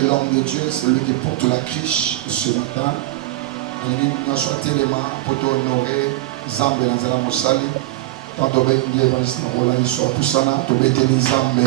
de l'homme de Dieu, celui qui porte la criche ce matin. Nous sommes tellement pour honorer Zambé dans la Moussali. Quand on veut dire l'évangile, on l'a dit sur tout ça, on veut dire Zambé.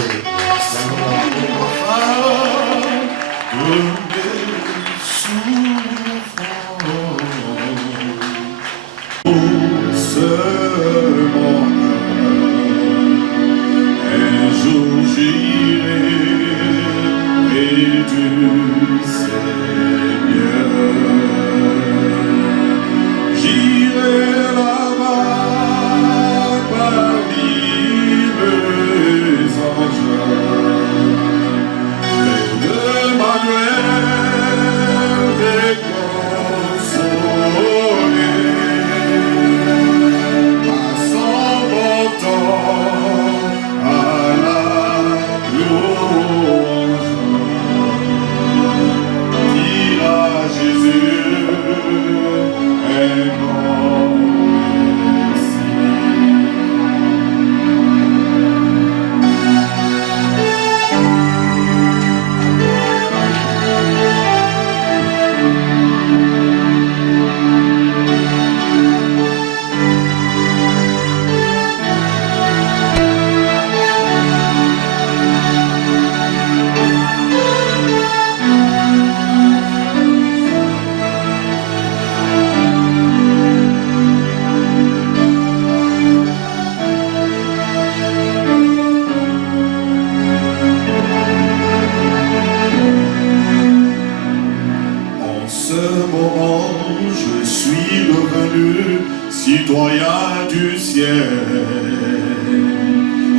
Citoyen du ciel,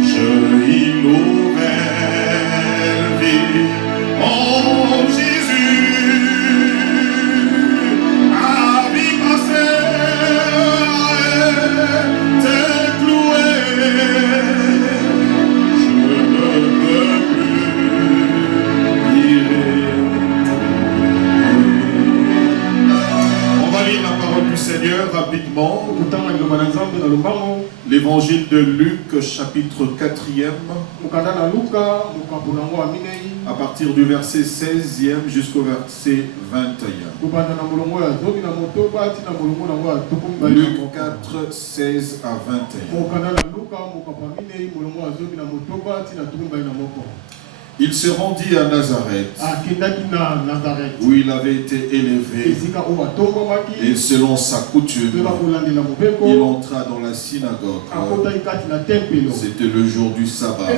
je innouvelle vie en Jésus, à vie passée, t'es cloué, je ne peux plus vivre. On va lire la parole du Seigneur rapidement. L'évangile de Luc, chapitre 4e, à partir du verset 16e jusqu'au verset 21. Luc 4, 16 à 21. Il se rendit à Nazareth, où il avait été élevé, et selon sa coutume, il entra dans la synagogue. C'était le jour du sabbat.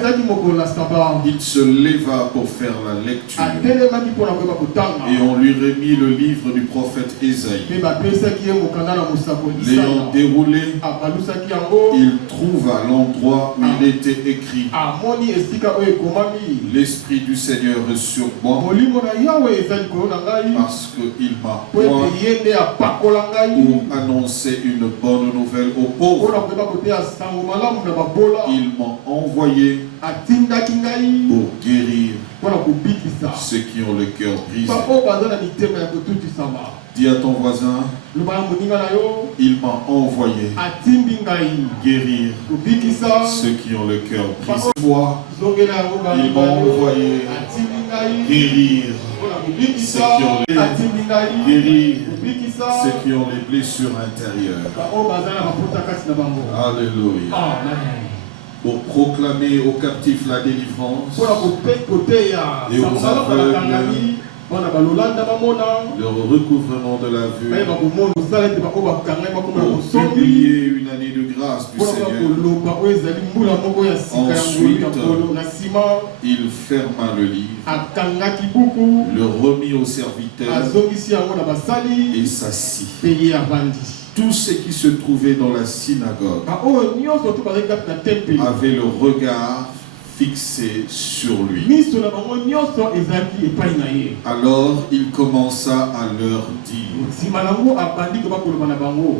Il se leva pour faire la lecture, et on lui remit le livre du prophète Ésaïe. L'ayant déroulé, il trouva l'endroit où il était écrit: L'Esprit du Seigneur est sur moi, parce qu'il m'a point pour annoncer une bonne nouvelle aux pauvres. Il m'a envoyé pour guérir ceux qui ont le cœur brisé. Dis à ton voisin: il m'a envoyé guérir ceux qui ont le cœur brisé. Il m'a envoyé guérir ceux qui ont guérir ceux qui ont les blessures intérieures. Alléluia. Pour proclamer aux captifs la délivrance et aux aveugles le recouvrement de la vue, pour publier une année de grâce du Seigneur. Ensuite, il ferma le livre, le remit au serviteur et s'assit. Tous ceux qui se trouvaient dans la synagogue avaient le regard fixé sur lui. Alors il commença à leur dire: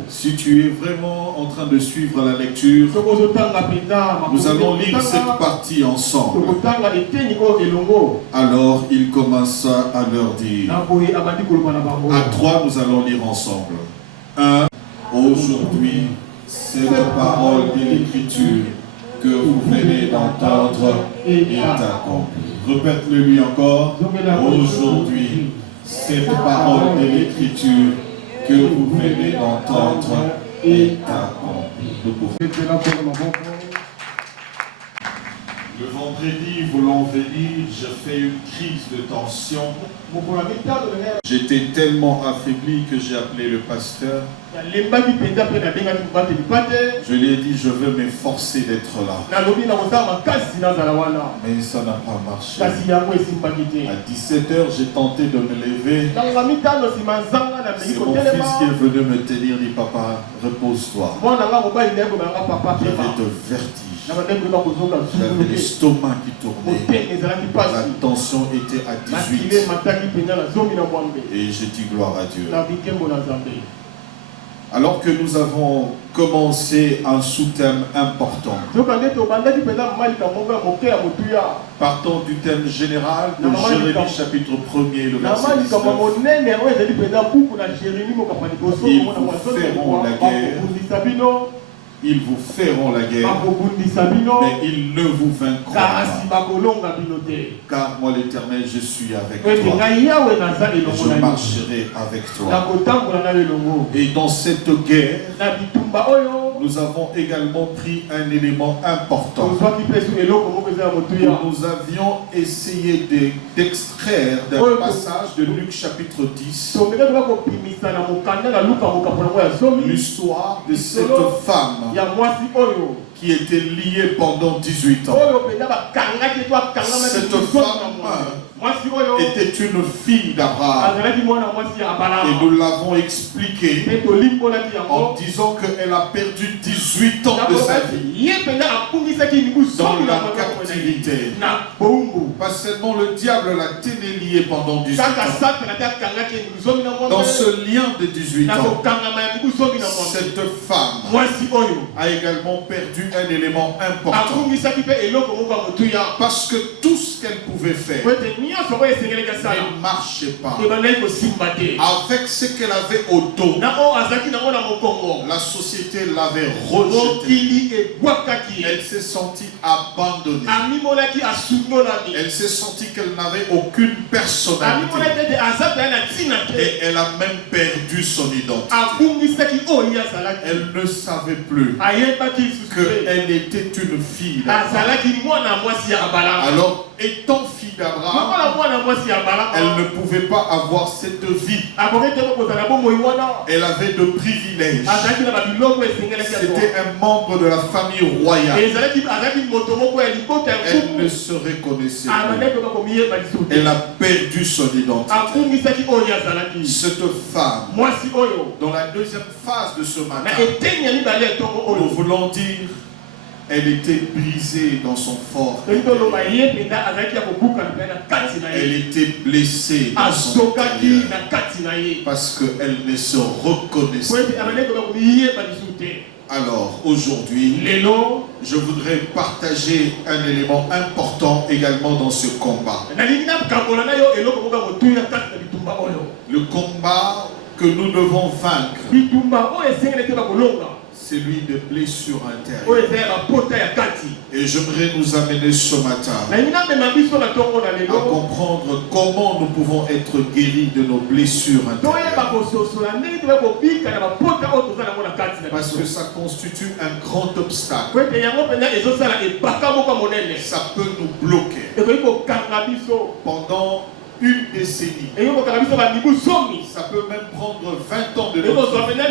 si tu es vraiment en train de suivre la lecture, nous allons lire cette partie ensemble. Alors il commença à leur dire: à trois, nous allons lire ensemble. 1. Aujourd'hui, cette parole de l'Écriture que vous venez d'entendre est accomplie. Répète-le lui encore. Aujourd'hui, cette parole de l'Écriture que vous venez d'entendre est accomplie. Le vendredi, vous l'avez dit, je fais une crise de tension. J'étais tellement affaibli que j'ai appelé le pasteur. Je lui ai dit, je veux m'efforcer d'être là. Mais ça n'a pas marché. À 17h, j'ai tenté de me lever. C'est mon fils qui est venu me tenir, dit papa, repose-toi. J'avais de vertige. J'avais l'estomac qui tournait. La tension était à 18. Et j'ai dit gloire à Dieu. Alors que nous avons commencé un sous-thème important, partant du thème général de Jérémie chapitre 1er, le verset 19. Ils vous feront la guerre. Ils vous feront la guerre, mais ils ne vous vaincront pas. Car moi l'Éternel, je suis avec toi. Je marcherai avec toi. Et dans cette guerre, nous avons également pris un élément important. Nous avions essayé d'extraire d'un passage de Luc chapitre 10 l'histoire de cette femme qui était liée pendant 18 ans. Cette femme était une fille d'Abraham. Et nous l'avons expliqué en disant qu'elle a perdu 18 ans de sa vie dans la captivité. Pas seulement le diable l'a tenue liée pendant 18 ans. Dans ce lien de 18 ans, cette femme a également perdu un élément important. Parce que tout ce qu'elle pouvait faire ne marchait pas. Avec ce qu'elle avait au dos, la société l'avait rejetée. Elle s'est sentie abandonnée. Elle s'est sentie qu'elle n'avait aucune personnalité. Et elle a même perdu son identité. Elle ne savait plus qu'elle était une fille d'Abraham. Alors, étant fille d'Abraham, elle ne pouvait pas avoir cette vie. Elle avait de privilèges. C'était un membre de la famille royale. Elle ne se reconnaissait plus. Elle a perdu son identité. Cette femme, dans la deuxième phase de ce matin, nous voulons dire, elle était brisée dans son fort. Elle était blessée dans son intérieur parce qu'elle ne se reconnaissait pas. Alors aujourd'hui, je voudrais partager un élément important également dans ce combat. Le combat que nous devons vaincre, celui de blessures intérieures. Et j'aimerais nous amener ce matin à comprendre comment nous pouvons être guéris de nos blessures intérieures. Parce que ça constitue un grand obstacle. Ça peut nous bloquer pendant une décennie. Ça peut même prendre 20 ans de notre vie, même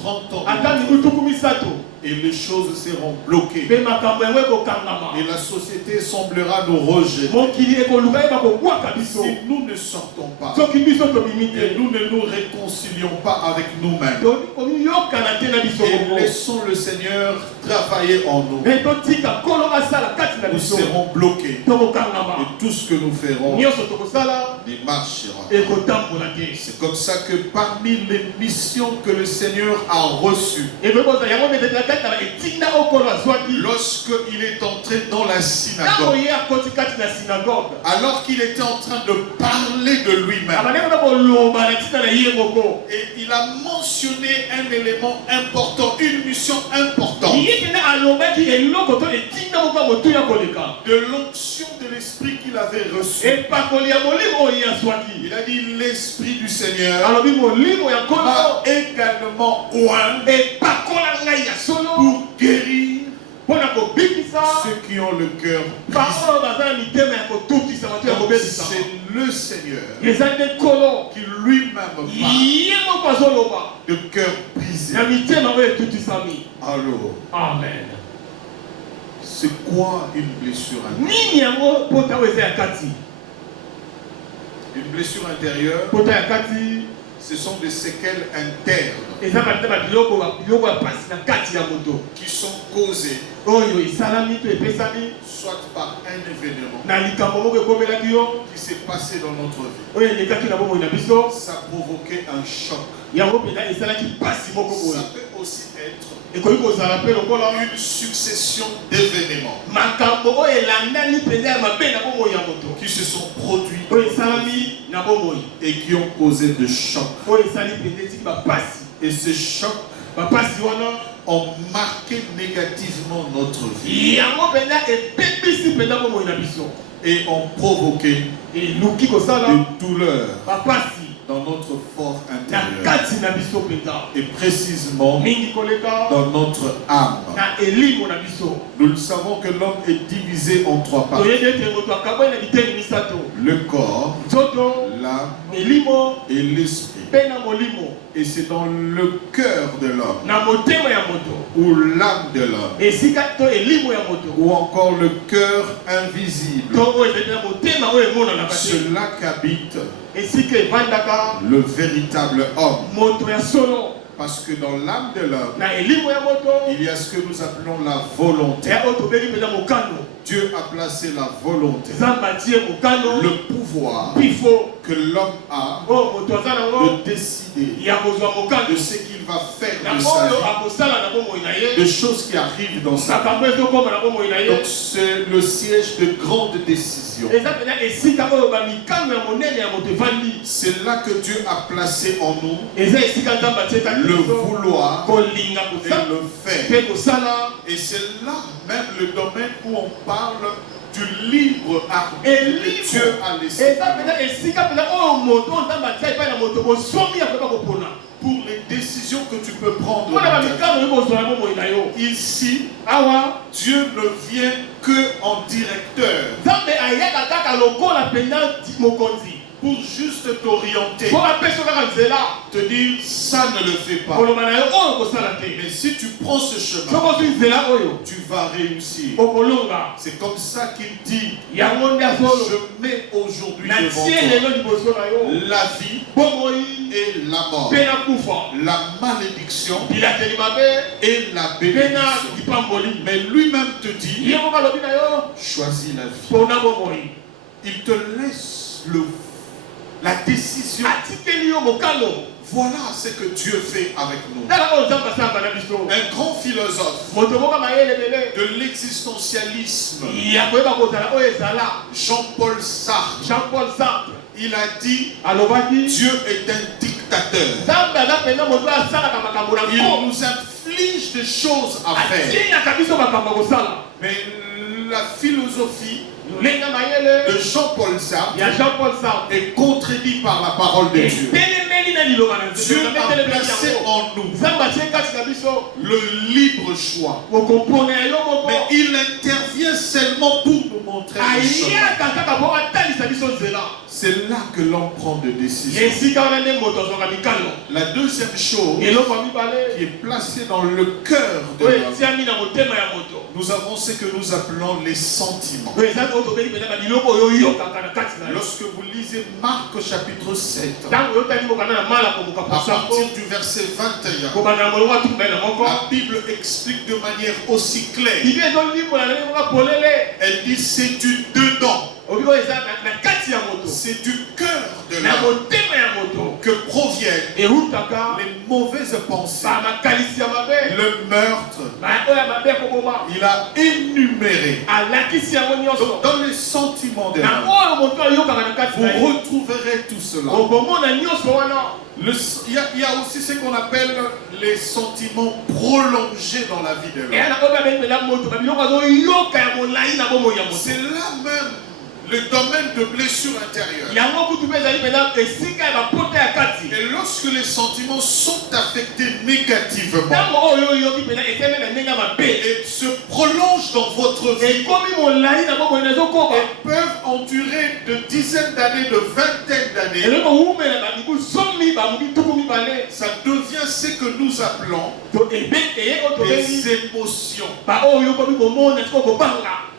30 ans de notre vie. Et les choses seront bloquées. Et la société semblera nous rejeter. Si nous ne sortons pas et nous ne nous réconcilions pas avec nous-mêmes et laissons le Seigneur travailler en nous, nous serons bloqués. Et tout ce que nous ferons ne marchera pas. C'est comme ça que parmi les missions que le Seigneur a reçues, lorsqu'il est entré dans la synagogue, alors qu'il était en train de parler de lui-même, et il a mentionné un élément important, une mission importante. de l'onction de l'esprit qu'il avait reçu. Il a dit l'esprit du Seigneur m'a également oint pour guérir ceux qui ont le cœur brisé. C'est le Seigneur qui lui-même parle de cœur brisé. Alors, Amen. c'est quoi une blessure intérieure? Une blessure intérieure, ce sont des séquelles internes qui sont causées soit par un événement qui s'est passé dans notre vie. Ça a provoqué un choc. Ça peut aussi être une succession d'événements qui se sont produits et qui ont causé de chocs. Et ces chocs ont marqué négativement notre vie et ont provoqué des douleurs dans notre fort intérieur et précisément dans notre âme. Nous le savons que l'homme est divisé en trois parties: le corps, l'âme et l'esprit. Et c'est dans le cœur de l'homme ou l'âme de l'homme ou encore le cœur invisible, c'est là qu'habite le véritable homme. Parce que dans l'âme de l'homme, il y a ce que nous appelons la volonté. Dieu a placé la volonté, le pouvoir que l'homme a de décider de ce qu'il va faire de sa vie, des choses qui arrivent dans sa vie. Donc c'est le siège de grandes décisions. C'est là que Dieu a placé en nous le vouloir et le faire. Et c'est là même le domaine où on parle du libre arbitre que Dieu a laissé. Pour les décisions que tu peux prendre dans ta vie. Ici, Dieu ne vient que en directeur pour juste t'orienter, te dire ça ne le fais pas. Mais si tu prends ce chemin, tu vas réussir. C'est comme ça qu'il dit: je mets aujourd'hui devant toi la vie et la mort, la malédiction et la bénédiction. Mais lui-même te dit: choisis la vie. Il te laisse la décision. Voilà ce que Dieu fait avec nous. Un grand philosophe de l'existentialisme, Jean-Paul Sartre, il a dit: Dieu est un dictateur. Il nous inflige des choses à faire. Mais la philosophie de Jean-Paul Sartre est contredite par la parole de Dieu. Dieu a placé en nous le libre choix. Mais il intervient seulement pour nous montrer le chemin. C'est là que l'on prend des décisions. La deuxième chose qui est placée dans le cœur de l'homme, nous avons ce que nous appelons les sentiments. Lorsque vous lisez Marc chapitre 7, à partir du verset 21, la Bible explique de manière aussi claire. Elle dit: c'est du dedans, c'est du cœur de l'homme que proviennent les mauvaises pensées, le meurtre. Il a énuméré. Donc, dans les sentiments des hommes, vous retrouverez tout cela. Il y a aussi ce qu'on appelle les sentiments prolongés dans la vie de l'homme. C'est là même le domaine de blessure intérieure. Et lorsque les sentiments sont affectés négativement et se prolongent dans votre vie, et peuvent endurer de dizaines d'années, de vingtaines d'années, ça devient ce que nous appelons des émotions.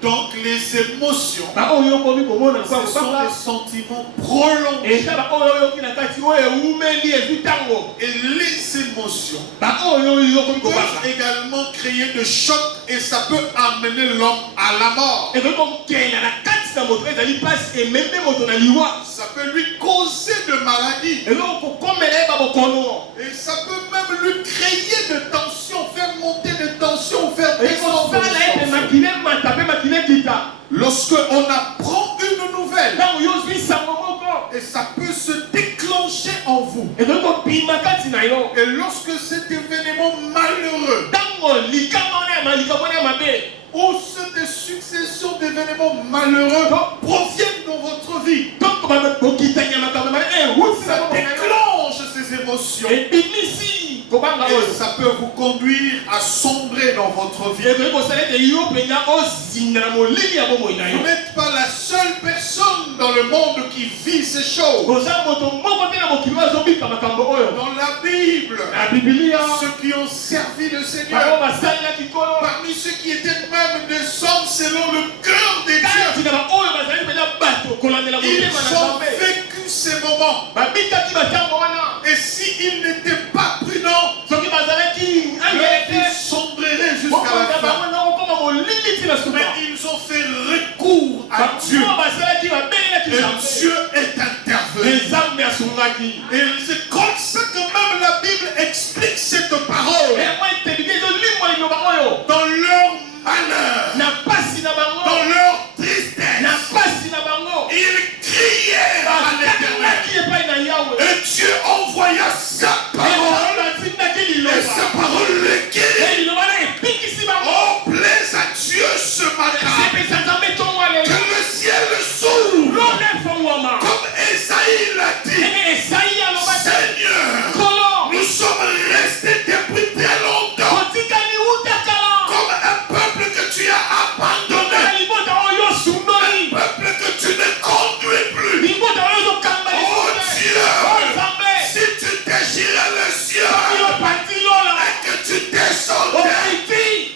Donc les émotions, ce sont des sentiments prolongés. Et les émotions peuvent également créer de chocs et ça peut amener l'homme à la mort. Ça peut lui causer de maladies. Et ça peut même lui créer de tension, faire monter de tension, faire descendre de tension. Lorsque on apprend une nouvelle, et ça peut se déclencher en vous. Et lorsque cet événement malheureux ou cette succession d'événements malheureux proviennent dans votre vie, ça déclenche ces émotions. Et ça peut vous conduire à sombrer dans votre vie. Vous n'êtes pas la seule personne dans le monde qui vit ces choses. Dans la Bible, ceux qui ont servi le Seigneur, parmi ceux qui étaient même des hommes selon le cœur des dieux, ils ont vécu ces moments. Et s'ils n'étaient pas prudents, leur vie sombrerait jusqu'à la fin. Mais ils ont fait recours à Dieu. Et Dieu est intervenu. Et c'est comme ça que même la Bible explique cette parole. Dans leur malheur, dans leur tristesse, ils criaient à l'Éternel. Et Dieu envoya sa parole. Et sa parole les guérit. Oh, plaise à Dieu ce matin. Que le ciel s'ouvre. Comme Esaïe l'a dit. Seigneur, nous sommes restés depuis très longtemps comme un peuple que tu as abandonné. Un peuple que tu ne conduis plus. Oh Dieu, si tu déchirais le ciel et que tu descendais,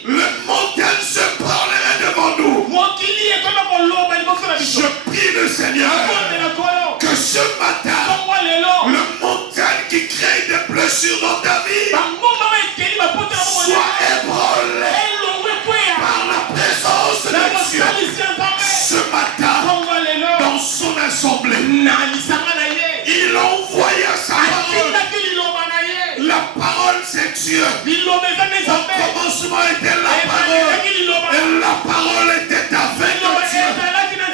le montagne se parlerait devant nous. Je prie le Seigneur que ce matin, le montagne qui crée des blessures dans ta vie soit ébranlé par la présence de Dieu. Ce matin, dans son assemblée, il envoya sa parole. La parole, c'est Dieu. Au commencement était la parole. Et la parole était avec Dieu.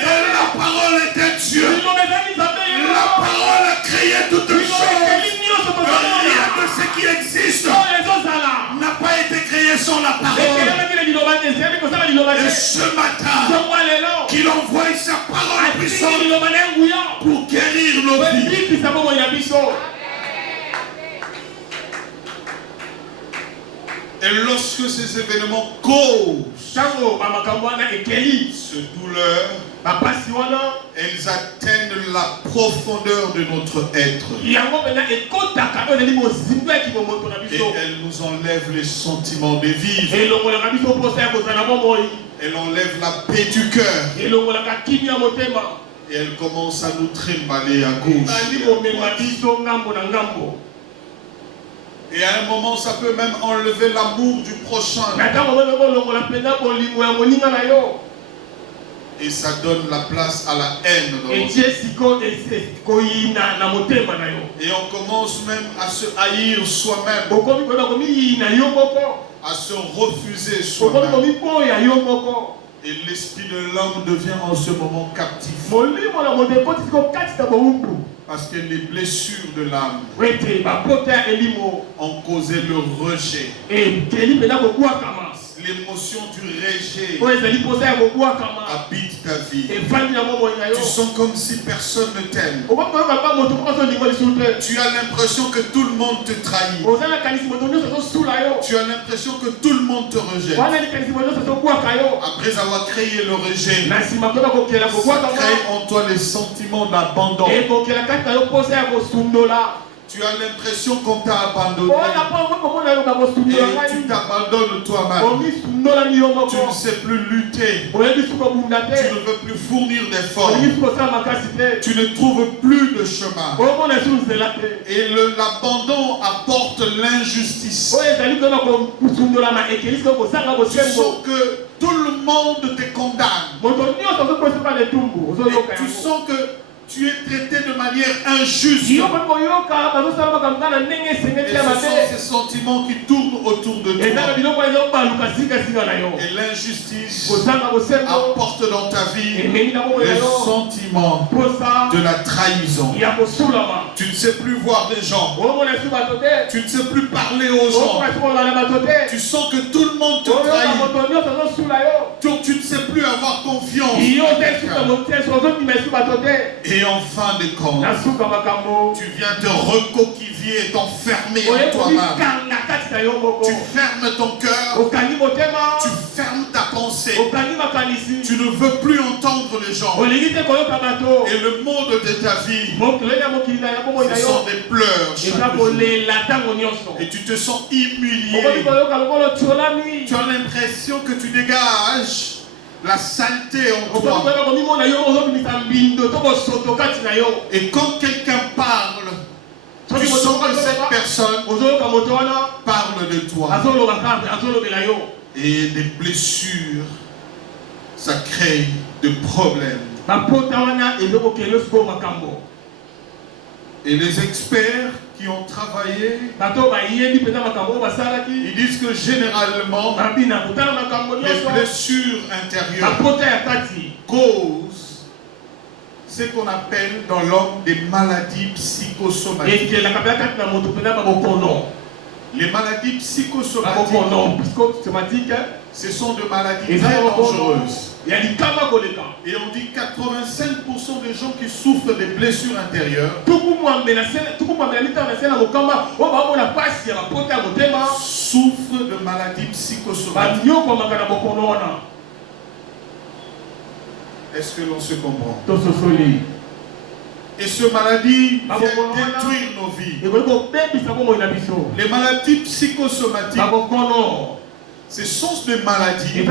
Et la parole était Dieu. La parole a créé toutes choses. Rien de ce qui existe n'a pas été créé sans la parole. Et ce matin, qu'il envoie sa parole puissante pour guérir nos vies. Et lorsque ces événements causent ce douleur, elles atteignent la profondeur de notre être. Et elles nous enlèvent les sentiments de vivre. Elles enlèvent la paix du cœur. Et elles commencent à nous trimballer à gauche. Et à un moment, ça peut même enlever l'amour du prochain. Et ça donne la place à la haine dans et on commence même à se haïr soi-même, à se refuser soi-même. Et l'esprit de l'homme devient en ce moment captif. Parce que les blessures de l'âme ont causé le rejet. L'émotion du rejet habite ta vie. Tu sens comme si personne ne t'aime. Tu as l'impression que tout le monde te trahit. Tu as l'impression que tout le monde te rejette. Après avoir créé le rejet, ça crée en toi les sentiments d'abandon. Tu as l'impression qu'on t'a abandonné. Et tu t'abandonnes toi-même. Tu ne sais plus lutter. Tu ne veux plus fournir d'efforts. Tu ne trouves plus de chemin. Et l'abandon apporte l'injustice. Tu sens que tout le monde te condamne. Et tu sens que tu es traité de manière injuste. Et ce sont ces sentiments qui tournent autour de toi. Et l'injustice apporte dans ta vie le sentiment de la trahison. Tu ne sais plus voir les gens. Tu ne sais plus parler aux gens. Tu sens que tout le monde te trahit. Tu ne sais plus avoir confiance. Et en fin de compte, tu viens te recoquiller et t'enfermer en toi-même. Tu fermes ton cœur, tu fermes ta pensée. Tu ne veux plus entendre les gens. Et le monde de ta vie, ce sont des pleurs chaque jour. Et tu te sens humilié. Tu as l'impression que tu dégages la saleté en toi. Et quand quelqu'un parle, tu sens que cette personne parle de toi. Et des blessures, ça crée des problèmes. Et les experts qui ont travaillé, ils disent que généralement, les blessures intérieures causent ce qu'on appelle dans l'homme des maladies psychosomatiques. Les maladies psychosomatiques, ce sont des maladies très dangereuses. Et on dit 85% des gens qui souffrent des blessures intérieures souffrent de maladies psychosomatiques. Est-ce que l'on se comprend? Et ce maladie vient détruire nos vies. Les maladies psychosomatiques, ce sont des maladies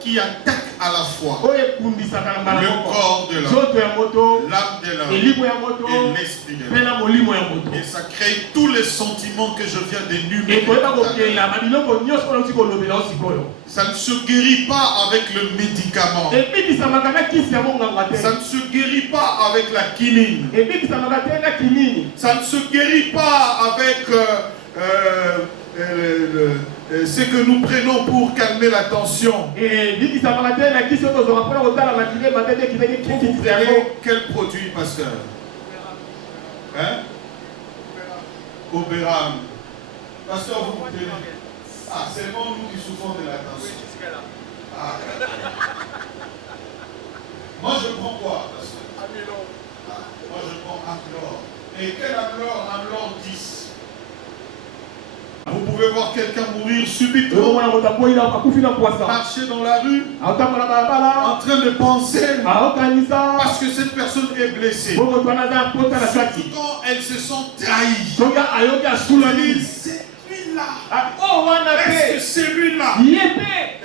qui attaquent à la fois le corps de l'homme, l'âme de l'homme et l'esprit de l'homme. Et ça crée tous les sentiments que je viens d'énumérer. Ça ne se guérit pas avec le médicament. Ça ne se guérit pas avec la quinine. Ça ne se guérit pas avec ce que nous prenons pour calmer la tension. Vous prenez quel produit, pasteur? Hein? Obéram. Pasteur, vous prenez. Ah, c'est bon, nous qui souffrons de la tension. Ah. Moi, je prends quoi, pasteur? Amylor. Ah, moi, je prends Amylor. Et quel Amylor? Amylor 10. Vous pouvez voir quelqu'un mourir subitement, marcher dans la rue, en train de penser, parce que cette personne est blessée. Surtout quand elle se sent trahie. Est-ce que c'est lui-là?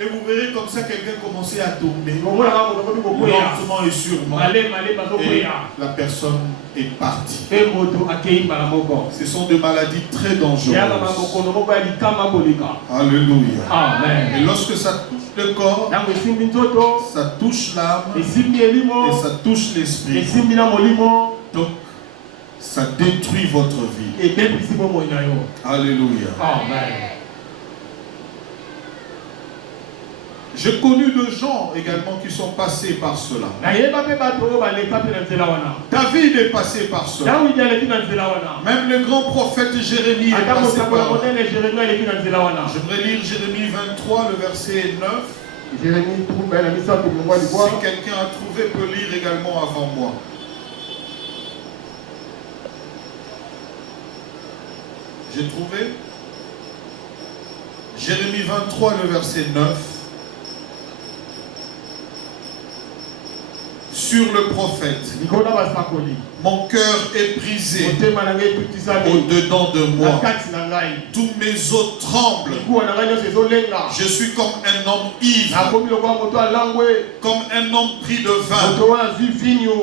Et vous verrez comme ça quelqu'un commencer à tomber. Lentement et sûrement. Et la personne est partie. Ce sont des maladies très dangereuses. Alléluia. Amen. Et lorsque ça touche le corps, ça touche l'âme et ça touche l'esprit. Donc, ça détruit votre vie. Alléluia. Amen. J'ai connu de gens également qui sont passés par cela. David est passé par cela. Même le grand prophète Jérémie est passé par là. J'aimerais lire Jérémie 23, le verset 9. Si quelqu'un a trouvé, peut lire également avant moi. J'ai trouvé Jérémie 23, le verset 9. Sur le prophète. Mon cœur est brisé au-dedans de moi. Tous mes os tremblent. Je suis comme un homme ivre, comme un homme pris de vin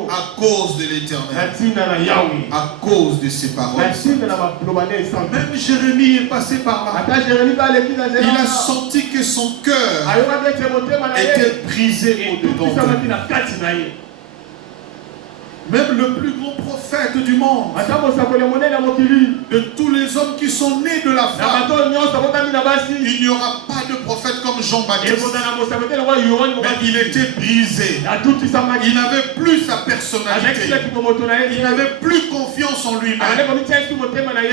à cause de l'Éternel, à cause de ses paroles. Même Jérémie est passé par là. Il a senti que son cœur était brisé au-dedans de lui. Même le plus grand prophète du monde, de tous les hommes qui sont nés de la femme, il n'y aura pas de prophète comme Jean-Baptiste. Mais il était brisé. Il n'avait plus sa personnalité. Il n'avait plus confiance en lui-même.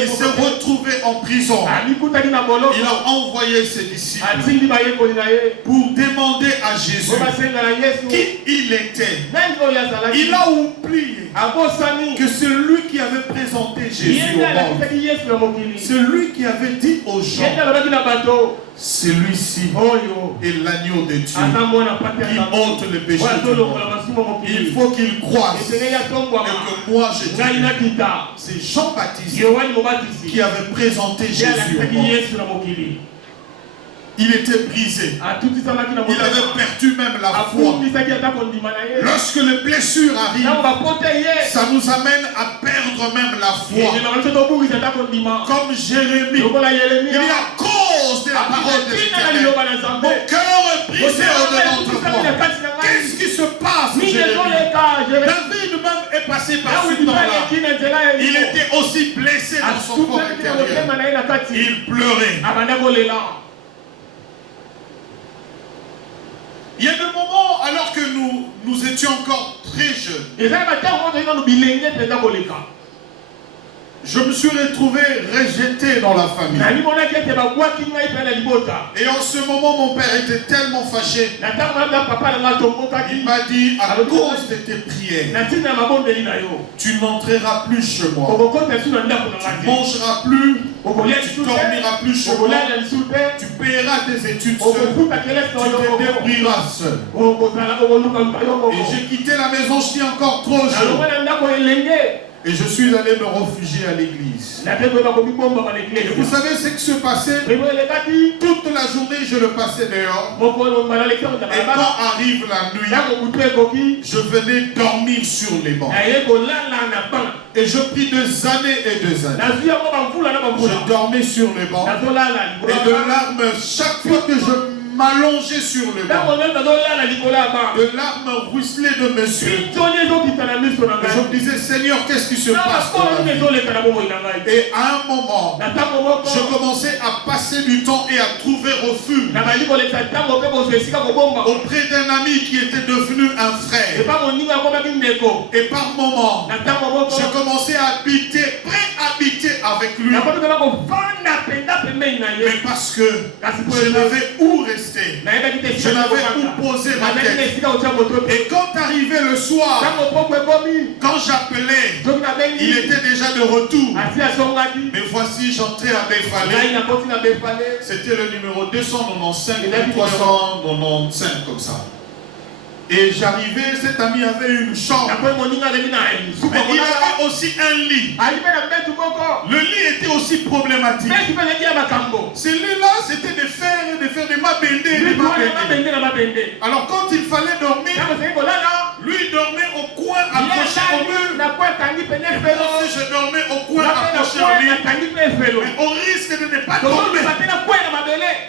Il s'est retrouvé en prison. Il a envoyé ses disciples pour demander à Jésus qui il était. Il a oublié que c'est lui qui avait présenté Jésus au monde. C'est lui qui avait dit aux gens, celui-ci est l'agneau de Dieu qui ôte le péché du monde. Il faut qu'il croisse et que moi je dis, c'est Jean-Baptiste qui avait présenté Jésus au monde. Il était brisé. Il avait perdu même la foi. Lorsque les blessures arrivent, ça nous amène à perdre même la foi. Comme Jérémie, il est à cause de la parole de l'Éternel. Mon cœur est brisé au-dedans de moi. Qu'est-ce qui se passe, Jérémie? David même est passé par ce temps-là. Il était aussi blessé dans son corps intérieur. Il pleurait. Il y a des moments alors que nous étions encore très jeunes. Je me suis retrouvé rejeté dans la famille. Et en ce moment, mon père était tellement fâché. Il m'a dit, à cause de tes prières, tu n'entreras plus chez moi. Tu ne mangeras plus, tu ne dormiras plus chez moi. Tu paieras tes études seul. Tu te débrouilleras seul. Et j'ai quitté la maison, je suis encore trop jeune. Et je suis allé me réfugier à l'église. Et vous savez ce qui se passait? Toute la journée, je le passais dehors. Et quand arrive la nuit, je venais dormir sur les bancs. Et je pris des années et des années. Je dormais sur les bancs. Et de larmes, chaque fois que je m'allonger sur le banc, de larmes ruisselaient de mes yeux. Je me disais, Seigneur, qu'est-ce qui se passe dans la vie? Et à un moment, je commençais à passer du temps et à trouver refuge auprès d'un ami qui était devenu un frère. Et par moment, je commençais à habiter, préhabiter avec lui. Mais parce que je n'avais où rester. Je n'avais où poser ma tête. Et quand arrivait le soir, quand j'appelais, il était déjà de retour. Mais voici, j'entrais à Befalé. C'était le numéro 295 ou 395 comme ça. Et j'arrivais, cet ami avait une chambre. Mais il avait aussi un lit. Le lit était aussi problématique. Celui-là, c'était de faire des mabendés. Alors quand il fallait dormir, lui dormait au coin accroché au mur. Et moi, je dormais au coin accroché marcher en ligne, mais on risque de ne pas tomber.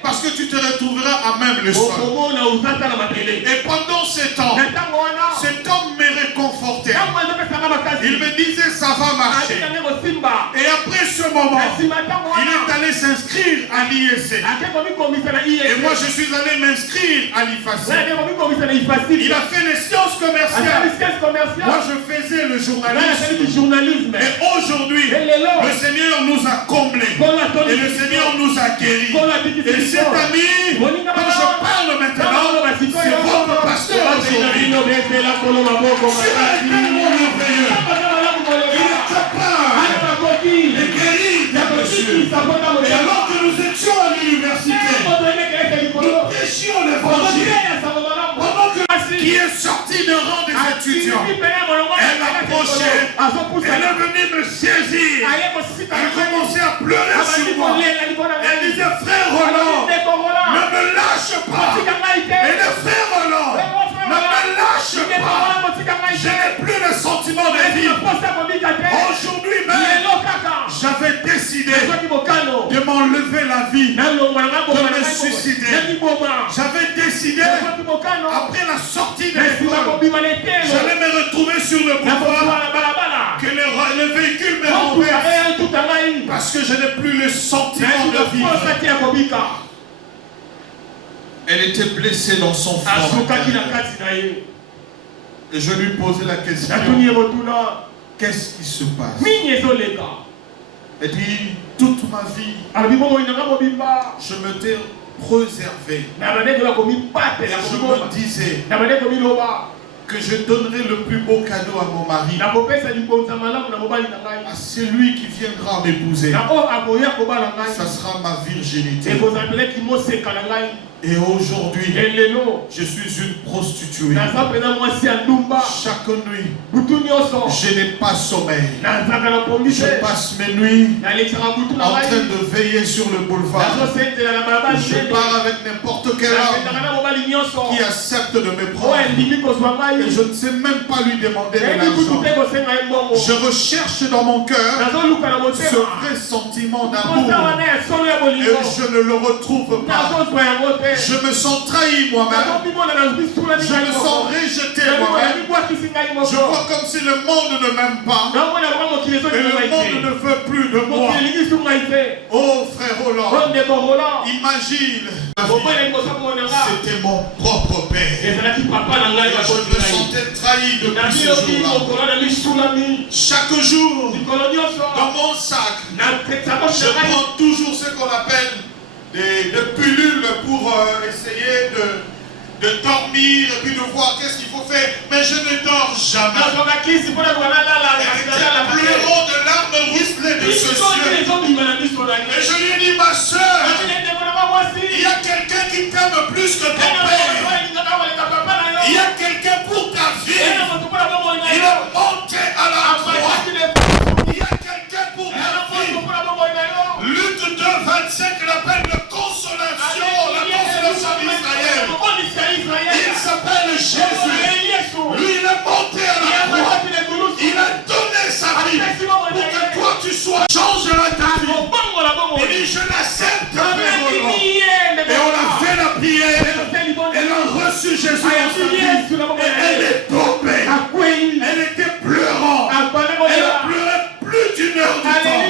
Parce que tu te retrouveras à même le sol. Et pendant ce temps, cet homme me réconfortait. Il me disait ça va marcher. Et après ce moment, il est allé s'inscrire à l'IEC. Et moi je suis allé m'inscrire à l'IFACI. Il a fait les sciences commerciales. Moi je faisais le journalisme. Et aujourd'hui, le Seigneur nous a comblés. Et le Seigneur nous a guéris. Et cet ami dont je parle maintenant, c'est votre pasteur aujourd'hui. C'est tellement merveilleux. Il est capable de guérir des blessures. Et alors que nous étions à l'université, nous prêchions l'évangile. Qui est sorti de rang des étudiants. Elle approchait. Elle est venue me saisir. Elle commençait à pleurer sur moi. Elle disait, frère Roland, ne me lâche pas. Et le frère Roland, ne me lâche pas. Je n'ai plus le sentiment de vivre. Aujourd'hui même, j'avais décidé de m'enlever la vie, de me suicider. J'avais décidé, après la sortie de l'école, j'allais me retrouver sur le boulevard, que le véhicule me renverse, parce que je n'ai plus le sentiment de vivre. Elle était blessée dans son fort. Et je lui posais la question, qu'est-ce qui se passe? Elle dit, toute ma vie, je m'étais préservé. Je me disais que je donnerai le plus beau cadeau à mon mari, à celui qui viendra m'épouser. Ça sera ma virginité. Et aujourd'hui, je suis une prostituée. Chaque nuit, je n'ai pas sommeil. Je passe mes nuits en train de veiller sur le boulevard. Je pars avec n'importe quel homme qui accepte de me prendre. Et je ne sais même pas lui demander de l'argent. Je recherche dans mon cœur ce vrai sentiment d'amour. Et je ne le retrouve pas. Je me sens trahi moi-même. Je me sens rejeté moi-même. Je vois comme si le monde ne m'aime pas. Et le monde ne veut plus de moi. Oh frère Roland, imagine, c'était mon propre père. Je me sentais trahi depuis ce jour-là. Chaque jour, dans mon sac, je prends toujours ce qu'on appelle des pilules pour essayer de dormir et puis de voir qu'est-ce qu'il faut faire. Mais je ne dors jamais. Pleurant de larmes ruisselées de ce ciel. Et je lui dis, ma soeur, il y a quelqu'un qui t'aime plus que ton père. Il y a quelqu'un pour ta vie. Il est monté à la croix. Il y a quelqu'un pour ta vie. Lutte 2:25, l'appelle de consolation, la consolation d'Israël. Il s'appelle Jésus. Lui, il est monté à la croix. Il a donné sa vie pour que toi tu sois. Change ta vie. Il dit, je l'accepte. Et on a fait la prière. Elle a reçu Jésus dans sa vie. Et elle est tombée. Elle était pleurant. Elle pleurait plus d'une heure du temps.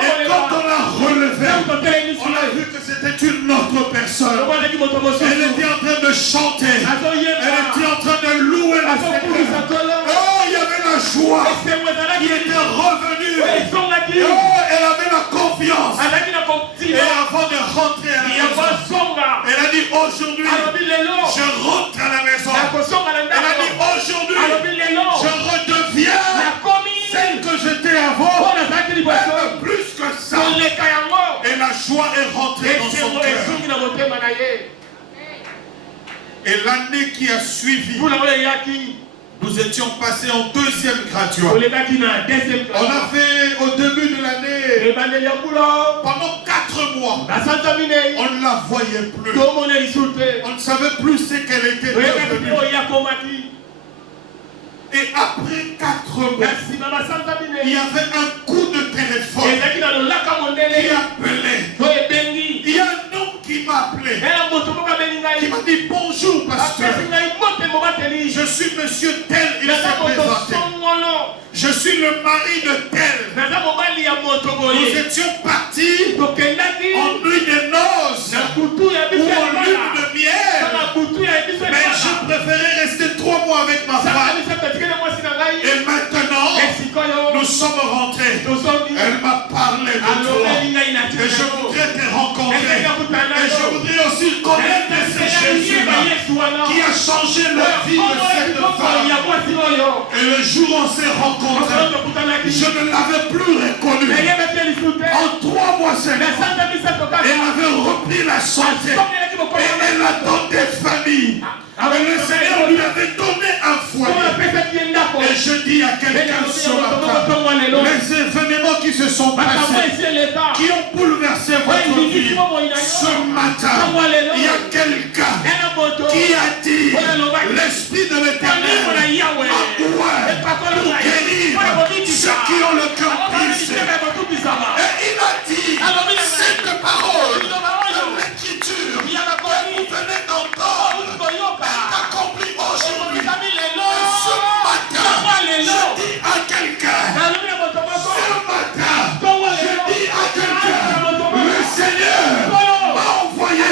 Et quand on l'a relevée, on a vu que c'était une autre personne. Elle était en train de chanter. Elle était en train de louer le Seigneur. Oh, il y avait la joie qui était revenue. Oh, elle avait la confiance. Et avant de rentrer à la maison, elle a dit aujourd'hui, je rentre à la maison. Elle a dit aujourd'hui, je redeviens celle que j'étais avant. Même plus que ça. Et la joie est rentrée dans son cœur. Et l'année qui a suivi, nous étions passés en deuxième graduat. On a fait au début de l'année, pendant 4 mois, on ne la voyait plus. On ne savait plus ce qu'elle était devenue. Et après 4 mois, il y avait un coup de téléphone. appelé. Il y a un homme qui m'a appelé. Qui m'a dit bonjour pasteur. Je suis monsieur tel, il s'est présenté. Je suis le mari de tel. Nous étions partis en nuit de noces ou en lune de miel. Mais je préférais rester 3 mois avec ma femme. Et maintenant, nous sommes rentrés. Elle m'a parlé de toi. Et je voudrais te rencontrer. Et je voudrais aussi connaître ce Jésus-là qui a changé la vie de cette femme. Et le jour où on s'est rencontrés, je ne l'avais plus reconnu. En 3 mois seulement, elle avait repris la santé. Et elle a donné famille. Et le Seigneur lui avait donné un foyer. Et je dis à quelqu'un ce matin, les événements qui se sont passés, qui ont bouleversé votre vie, ce matin, il y a quelqu'un qui a dit, l'Esprit de l'Éternel a pour guérir ceux qui ont le cœur brisé. Et il a dit, cette parole de l'Écriture que vous venez d'entendre est accomplie aujourd'hui. Ce matin, je dis à quelqu'un, ce matin, je dis à quelqu'un, le Seigneur m'a envoyé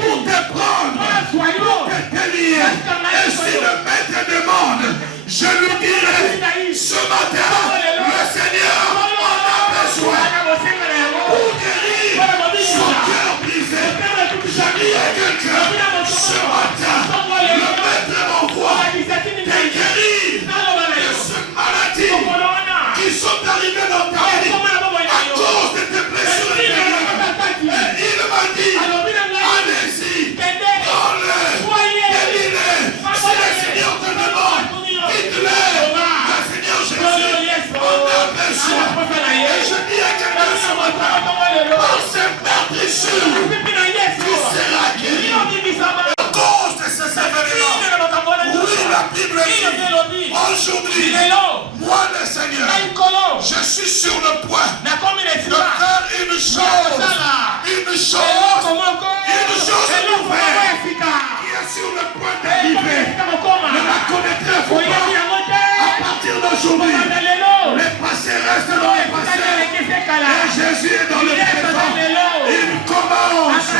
pour te prendre, pour te délire. Et si le maître demande, je lui dirai, ce matin, le Seigneur en a besoin pour guérir son cœur brisé. Je dis à quelqu'un, ce matin, le maître m'envoie te guérir de cette maladie qui sont arrivées dans ta vie à cause de tes blessures intérieures. Et il m'a dit, allez-y, prends-le, guéris-le. Si le Seigneur te demande, dites-le. Le Seigneur Jésus en a besoin. Et je dis à quelqu'un ce matin, par cette meurtrissure, tu seras guéri. À cause de ces événements. Oui, la Bible dit, aujourd'hui, moi le Seigneur, je suis sur le point de faire une chose nouvelle qui est sur le point d'arriver. Ne la connaîtrez-vous pas à partir d'aujourd'hui. Les passés restent dans le passé. Et Jésus est dans le présent. Il commence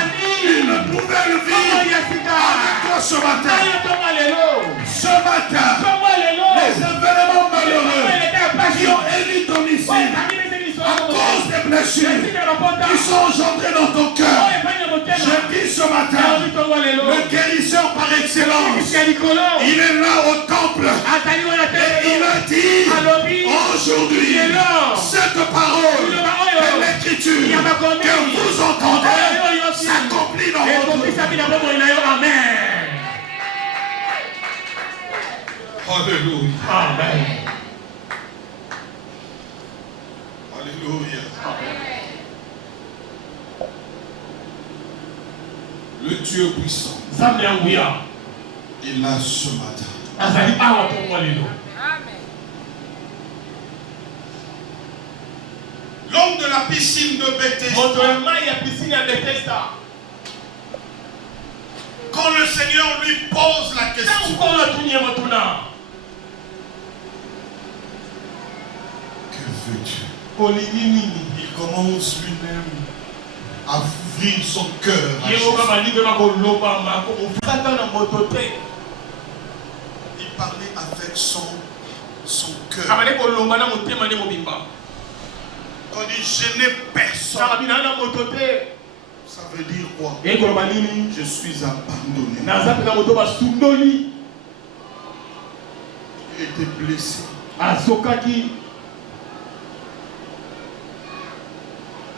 une nouvelle vie avec toi ce matin. Ce matin, les événements malheureux qui ont élu ton ici à cause des blessures qui sont engendrées dans ton cœur, je dis ce matin, le guérisseur par excellence, il est là au temple et il a dit aujourd'hui cette parole de l'Écriture que vous entendez s'accomplit dans votre vie. Amen. Alléluia. Amen. Alléluia. Le Dieu puissant, il a ce matin. L'homme de la piscine de Bethesda. Quand le Seigneur lui pose la question, que veux-tu? Il commence lui-même à ouvrir son cœur à Jésus. Il parlait avec son cœur. Quand il dit je n'ai personne, ça veut dire quoi? Je suis abandonné. Il était blessé.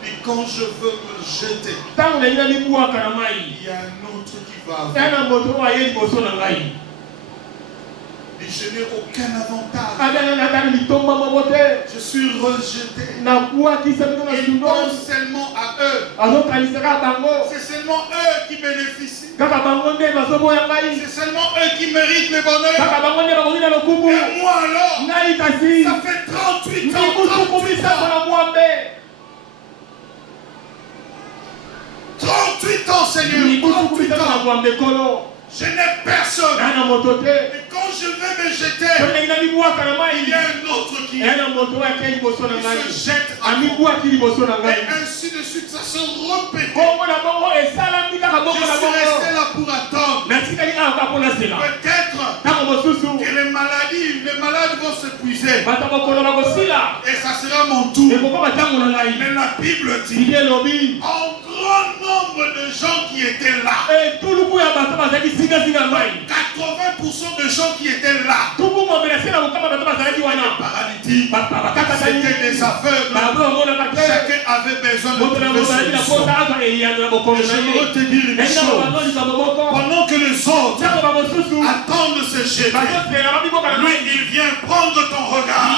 Et quand je veux me jeter, il y a un autre qui va avec. Et je n'ai aucun avantage. Je suis rejeté. Ils pensent seulement à eux. C'est seulement eux qui bénéficient. C'est seulement eux qui méritent le bonheur. Et moi alors, ça fait 38 ans. Seigneur, prends du temps. Je n'ai personne. Et quand je vais me jeter, il y a un autre qui se jette à moi. Et ainsi de suite, ça se répète. Je suis resté là pour attendre. Peut-être que les malades vont s'épuiser. Et ça sera mon tour. Mais la Bible dit, un grand nombre de gens qui étaient là. 80% de gens qui étaient là. Paralytiques, c'était des aveugles. Chacun avait besoin de trouver solution. Et j'aimerais te dire une chose. Pendant que les autres attendent de se jeter, lui, il vient prendre ton regard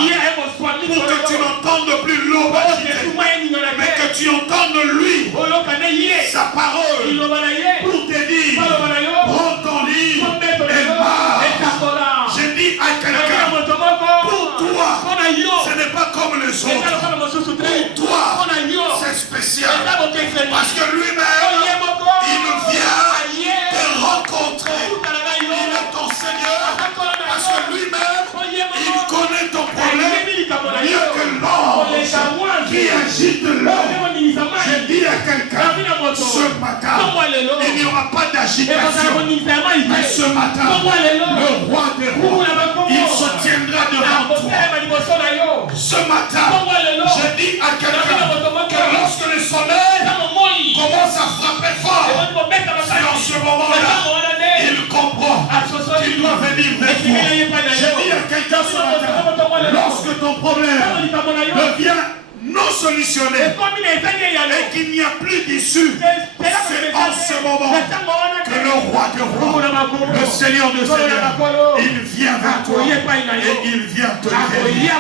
pour que tu n'entendes plus l'eau agitée, mais que tu entendes lui, sa parole, pour te dire, prends ton livre et marche. Je dis à quelqu'un, pour toi, ce n'est pas comme les autres. Pour toi, c'est spécial. Parce que lui-même, il vient te rencontrer. Il est ton Seigneur. Parce que lui-même, il connaît ton problème mieux que l'ange qui agite l'homme. Je dis à quelqu'un, ce matin, il n'y aura pas d'agitation. Mais ce matin, le roi des rois, il se tiendra devant toi. Ce matin, je dis à quelqu'un que lorsque le soleil commence à frapper fort, c'est en ce moment-là, il comprend qu'il doit venir vers toi. Je dis à quelqu'un ce matin, lorsque ton problème devient non solutionné et qu'il n'y a plus d'issue, c'est en ce moment que le roi de rois, le Seigneur de Seigneurs, il vient vers toi et il vient te guérir.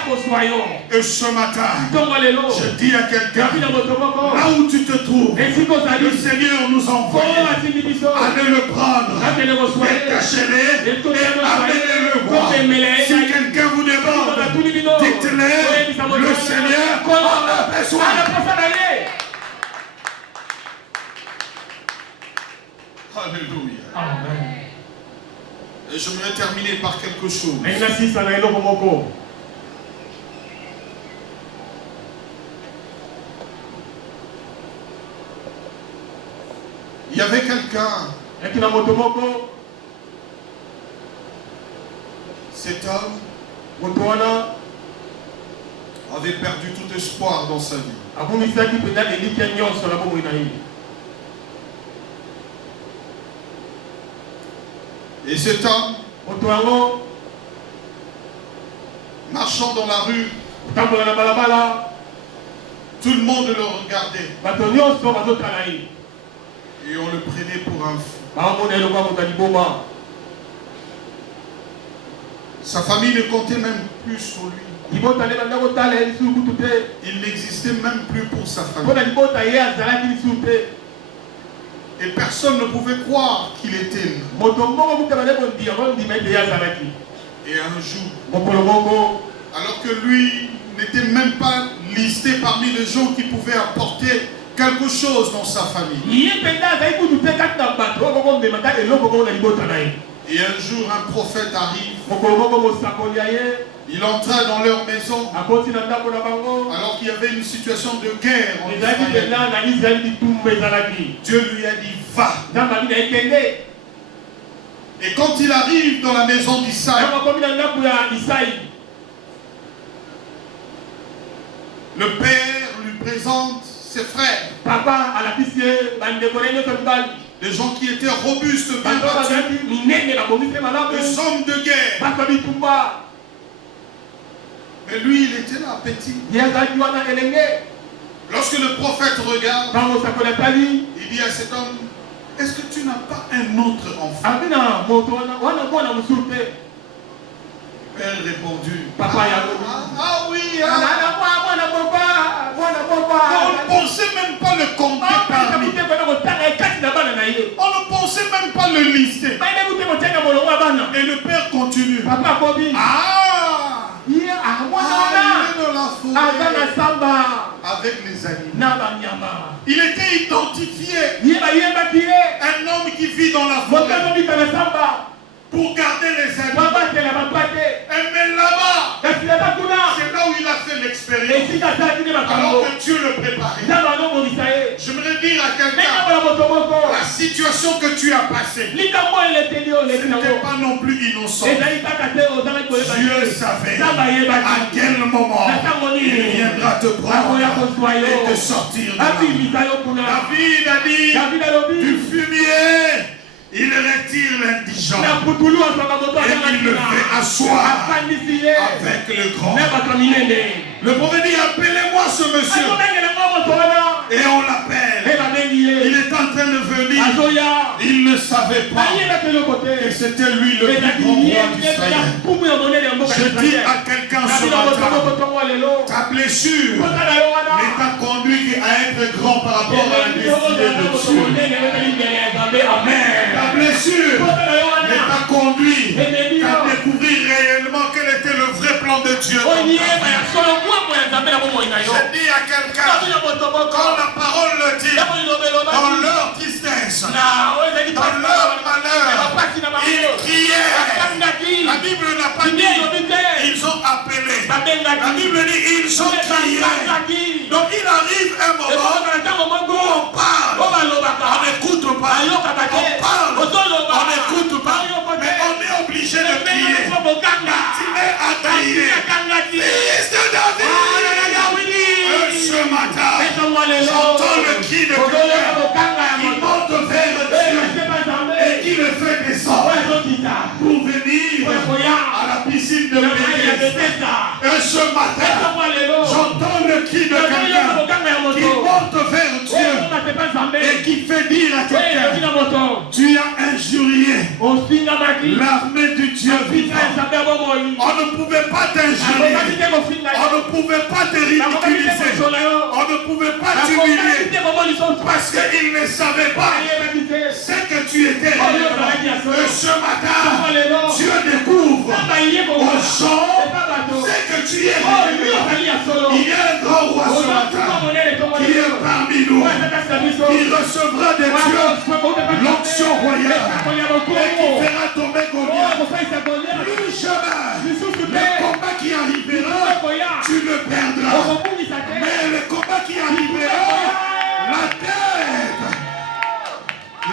Et ce matin, je dis à quelqu'un, là où tu te trouves, le Seigneur nous envoie. Allez le prendre, cachez-le et amenez-le voir. Si quelqu'un vous demande, dites-le, le Seigneur en a besoin. Alléluia. Amen. Et je voudrais terminer par quelque chose. Il y avait quelqu'un. Cet homme avait perdu tout espoir dans sa vie. Et cet homme, marchant dans la rue, tout le monde le regardait. Et on le prenait pour un fou. Sa famille ne comptait même plus sur lui. Il n'existait même plus pour sa famille. Et personne ne pouvait croire qu'il était là. Et un jour, alors que lui n'était même pas listé parmi les gens qui pouvaient apporter quelque chose dans sa famille. Et un jour, un prophète arrive. Il entra dans leur maison alors qu'il y avait une situation de guerre en Israël. Dieu lui a dit, va. Et quand il arrive dans la maison d'Isaïe, le père lui présente ses frères. Des gens qui étaient robustes, bien battus, des hommes de guerre. Mais lui, il était là, petit. Lorsque le prophète regarde, il dit à cet homme, est-ce que tu n'as pas un autre enfant? Le père répondu, ah oui, on ne pensait même pas le compter parmi. On ne pensait même pas le lister. Et le père continue. dans la forêt avec les animaux. Il était identifié. Un homme qui vit dans la forêt pour garder les animaux. Mais là-bas, c'est là où il a fait l'expérience. Alors que Dieu le préparait. J'aimerais dire à quelqu'un, la situation que tu as passée, ce n'était pas non plus innocent. Dieu savait à quel moment il viendra te prendre et te sortir de là. David a dit, du fumier, il retire l'indigent et il le fait asseoir avec le grand. Le prophète dit, appelez-moi ce monsieur. Et on l'appelle. Il est en train de venir. Il ne savait pas que c'était lui le plus grand roi d'Israël. Je dis à quelqu'un ce matin, ta blessure ne t'a conduit qu'à être grand par rapport à la destinée de Dieu. Ta blessure ne t'a conduit qu'à découvrir réellement quel était le vrai plan de Dieu. Je dis à quelqu'un, quand la parole le dit, dans leur tristesse, dans leur malheur, ils criaient. La Bible n'a pas dit, ils ont appelé. La Bible dit, ils ont crié. Donc il arrive un moment où on parle, on n'écoute pas. On parle, on n'écoute pas. Mais on est obligé de crier. Continuez à crier. Fils de David. Ce matin, j'entends le cri de quelqu'un qui monte vers Dieu et qui le fait descendre pour venir à la piscine de l'église. Et ce matin, j'entends le cri de quelqu'un qui monte vers Dieu et qui fait dire à quelqu'un, tu as injurié l'armée du Dieu vivant. On ne pouvait pas t'injurier, on ne pouvait pas te ridiculiser, on ne pouvait pas t'humilier parce qu'ils ne savaient pas ce que tu étais. Et ce matin, Dieu découvre aux gens ce que tu es. Il y a un grand roi ce matin qui est parmi nous, qui recevra de Dieu l'onction royale et qui fera tomber Goliath. Plus jamais le combat qui arrivera, tu le perdras. Mais le combat qui arrivera,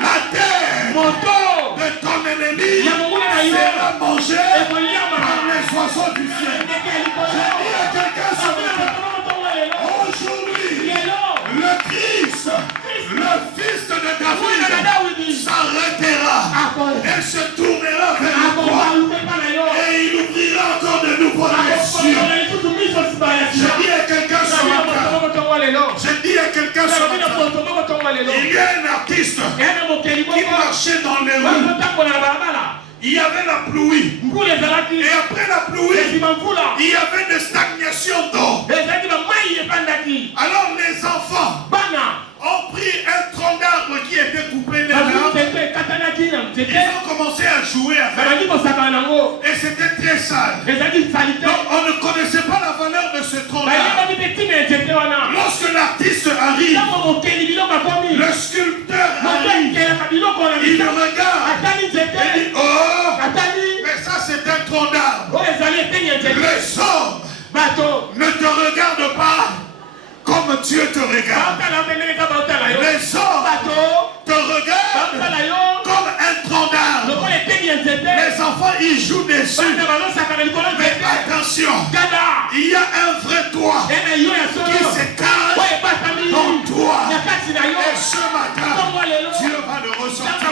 la tête de ton ennemi sera mangée par les oiseaux du ciel. Je dis à quelqu'un ce matin, aujourd'hui, le Christ, le fils de David, s'arrêtera et se tournera vers toi et il ouvrira encore de nouveaux cieux. Je dis à quelqu'un ce matin, il y a un artiste qui marchait dans les rues. Il y avait la pluie. Et après la pluie, il y avait une stagnation d'eau. Alors les enfants ont pris un tronc d'arbre qui était coupé de l'arbre. Ils ont commencé à jouer avec. Et c'était très sale. Donc on ne connaissait pas la valeur de ce tronc d'arbre. Lorsque l'artiste arrive, le sculpteur arrive, il le regarde et dit, oh, mais ça c'est un tronc d'arbre. Les hommes ne te regardent pas comme Dieu te regarde. Les hommes te regardent comme un tronc d'arbre. Les enfants ils jouent dessus. Mais attention, il y a un vrai toit qui se cache dans toi. Et ce matin, Dieu va le ressortir.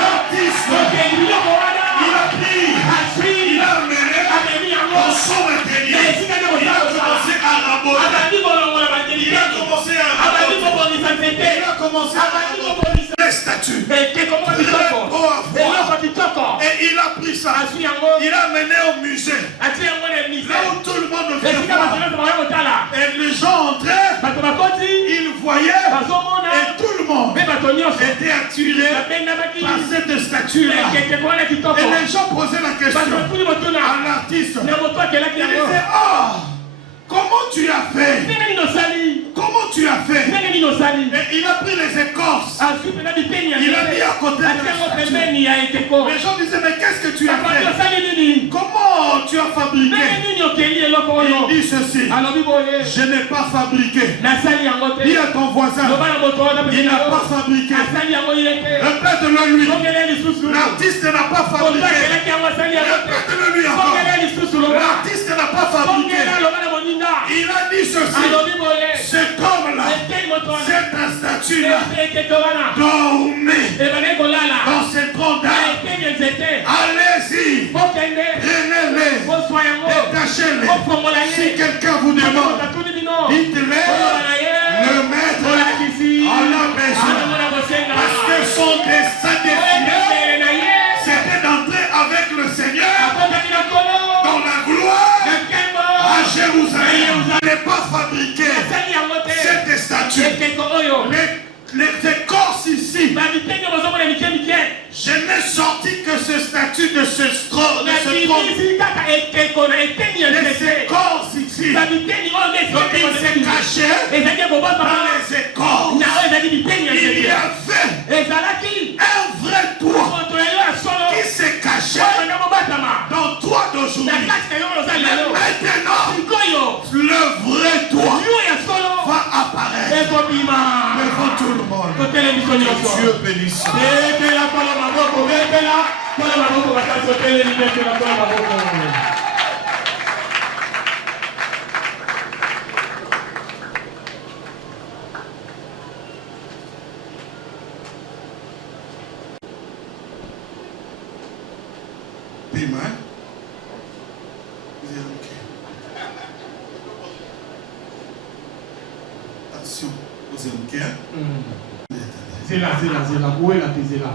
L'artiste, il a pris, il a mené dans son intérieur. Il a commencé à raboter. Il a commencé à les statues. Et il a pris ça. Il a mené au musée. Là où tout le monde vient voir. Et les gens entraient. Ils voyaient. Et tout le monde étaient attirés par cette statue-là. Et les gens posaient la question à l'artiste. Ils disaient, oh, comment tu as fait? Comment tu as fait? Et il a pris les écorces. Il a mis à côté de la statue. Les gens disaient, mais qu'est-ce que tu as fait? Comment tu as fabriqué? Il dit ceci, je n'ai pas fabriqué. Dis à ton voisin, il n'a pas fabriqué. Répète-le lui. L'artiste n'a pas fabriqué. Répète-le lui encore. L'artiste n'a pas fabriqué. Il a dit ceci, cet homme-là, cette statue-là, dormez dans cette grande âme. Allez-y, prenez-les et cachez-les. Si quelqu'un vous demande, dites-le, le maître à la maison, parce que son dessein définié, c'était d'entrer avec le Seigneur dans la gloire à Jérusalem. N'est pas fabriqué cette statue. Les écorces ici, je n'ai sorti que ce statut de ce trône. Les écorces ici, donc il s'est caché dans les écorces. Il y avait un vrai toit qui s'est caché dans le toit d'aujourd'hui. Maintenant, le vrai toit va apparaître devant tout le monde. Que Dieu bénisse. Pima. Attention, vous êtes OK? Zéla. Où est la Zéla?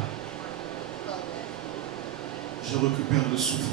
Je récupère le souffle.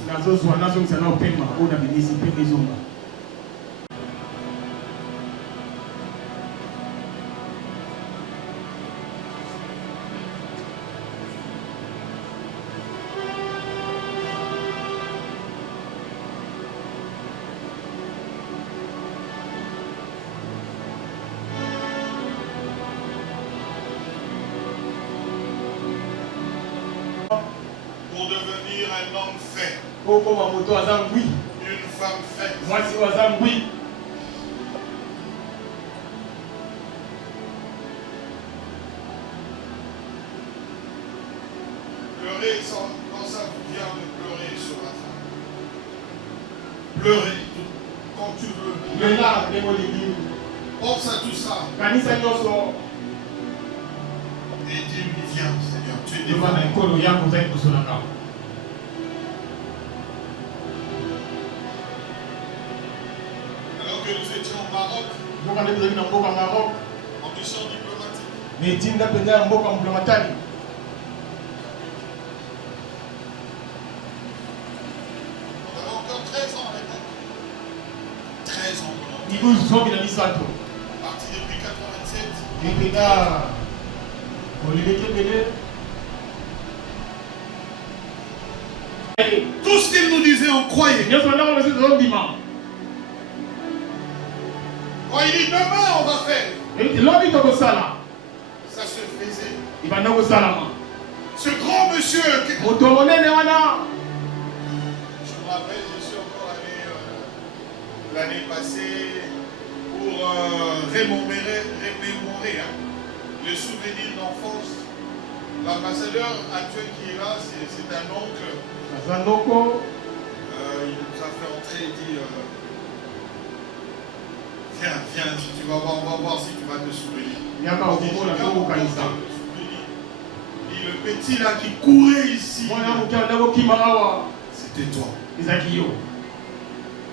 Pour devenir un homme fait, une femme faite, pleurer quand ça vous vient de pleurer sur la femme. Pleurer quand tu veux. Pense à tout ça. Et dis-lui, viens Seigneur, tu es devant. Alors que nous étions au Maroc, en mission diplomatique, on avait encore 13 ans à l'époque. 13 ans. Parti depuis 87. Tout ce qu'il nous disait, on croyait. Quand il dit demain, on va faire. Ça se faisait. Ce grand monsieur. Je me rappelle, je suis encore allé l'année passée pour remémorer les souvenirs d'enfance. L'ambassadeur actuel qui est là, c'est un oncle. Il nous a fait entrer et dit viens, tu vas voir, on va voir si tu vas te souvenir. Et le petit là qui courait ici, c'était toi.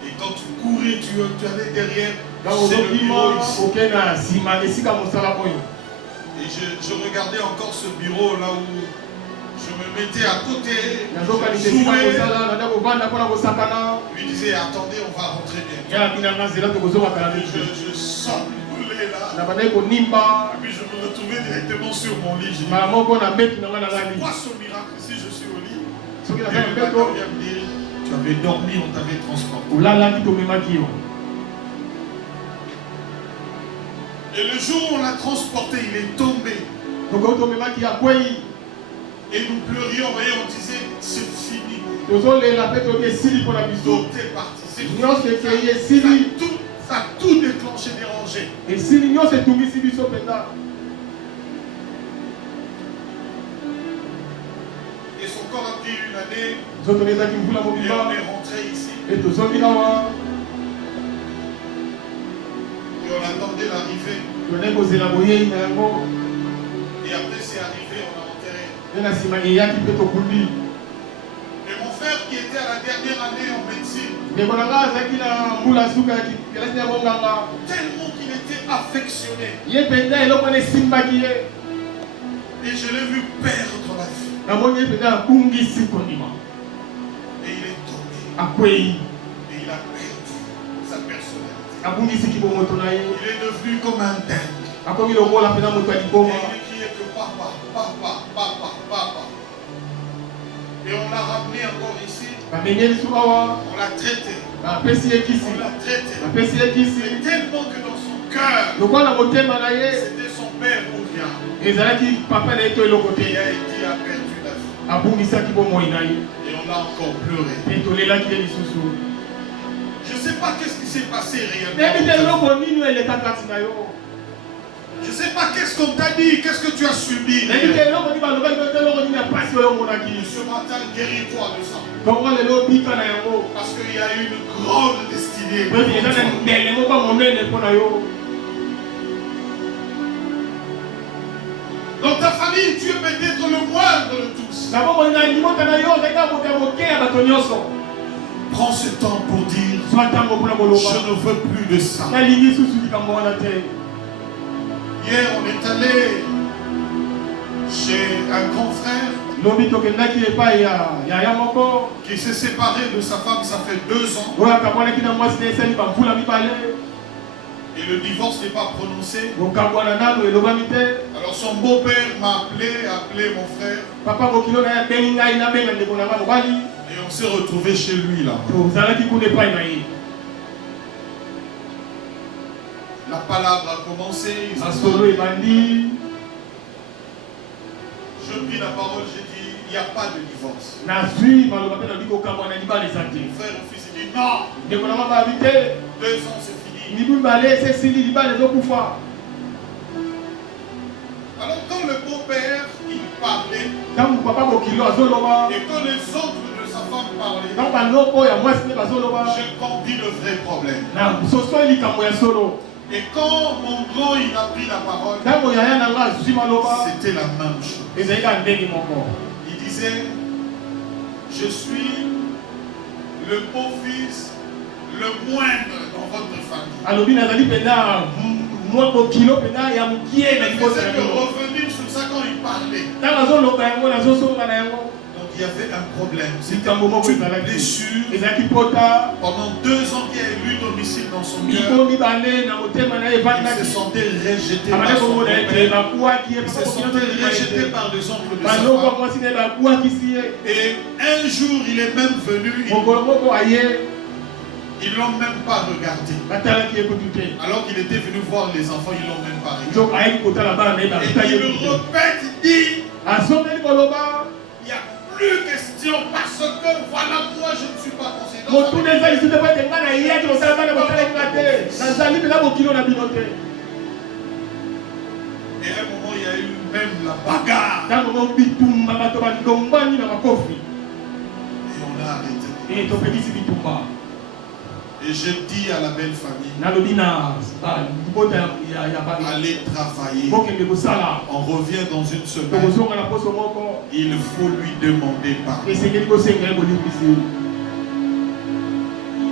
Et quand tu courais, tu allais derrière. C'est le bureau ici. Et je regardais encore ce bureau là où je me mettais à côté. Je jouais. Lui disais, attendez, on va rentrer bien. Je sens roulé là. Et puis je me retrouvais directement sur mon lit. Je dis, c'est quoi ce miracle si je suis au lit? Et le docteur vient me dire, tu avais dormi, on t'avait transporté. Et le jour où on l'a transporté, il est tombé. Et nous pleurions, voyez, on disait, c'est fini. Tout est parti, c'est fini. Ça a tout déclenché, dérangé. Et son corps a pris une année. Et on est rentré ici. Et on attendait l'arrivée. Et après c'est arrivé, on a enterré. Et mon frère qui était à la dernière année en médecine, tellement qu'il était affectionné. Et je l'ai vu perdre la vie. Et il est tombé. Et il a perdu sa personnalité. Il est devenu comme un dingue. Et il criait que papa, papa, papa, papa. Et on l'a ramené encore ici. On l'a traité. On l'a traité. Mais tellement que dans son cœur, c'était son père ou rien. Et il a perdu la vie. Et on a encore pleuré. Je ne sais pas qu'est-ce qui s'est passé réellement. Je ne sais pas qu'est-ce qu'on t'a dit, qu'est-ce que tu as subi. Ce matin, guéris-toi de ça. Parce qu'il y a une grande destinée. Dans ta famille, tu es peut-être le moindre de tous. Prends ce temps pour dire, je ne veux plus de ça. Hier, on est allé chez un grand frère qui s'est séparé de sa femme, ça fait 2 ans. Et le divorce n'est pas prononcé. Alors son beau-père m'a appelé mon frère. Et on s'est retrouvé chez lui là. La palabre a commencé. Je pris la parole, j'ai dit, il n'y a pas de divorce. Mon frère et fils dit non. 2 ans c'est fini. Alors quand le beau-père il parlait, et quand les autres de sa femme parlaient, j'ai compris le vrai problème. Et quand mon grand il a pris la parole, c'était la même chose. Il disait, je suis le beau-fils, le moindre dans votre famille. Il faisait que revenir sur ça quand il parlait. Donc il y avait un problème. C'était une blessure. Pendant 2 ans qu'il y a eu domicile dans son cœur. Il se sentait rejeté par son père. Il se sentait rejeté par les oncles de sa femme. Et un jour il est même venu. Ils ne l'ont même pas regardé. Alors qu'il était venu voir les enfants, ils ne l'ont même pas regardé. Et il le répète, il dit, il n'y a plus question parce que voilà, moi je ne suis pas considéré. Et à un moment, il y a eu même la bagarre. Et on a arrêté. Et je dis à la belle famille, allez travailler. On revient dans une semaine. Il faut lui demander pardon.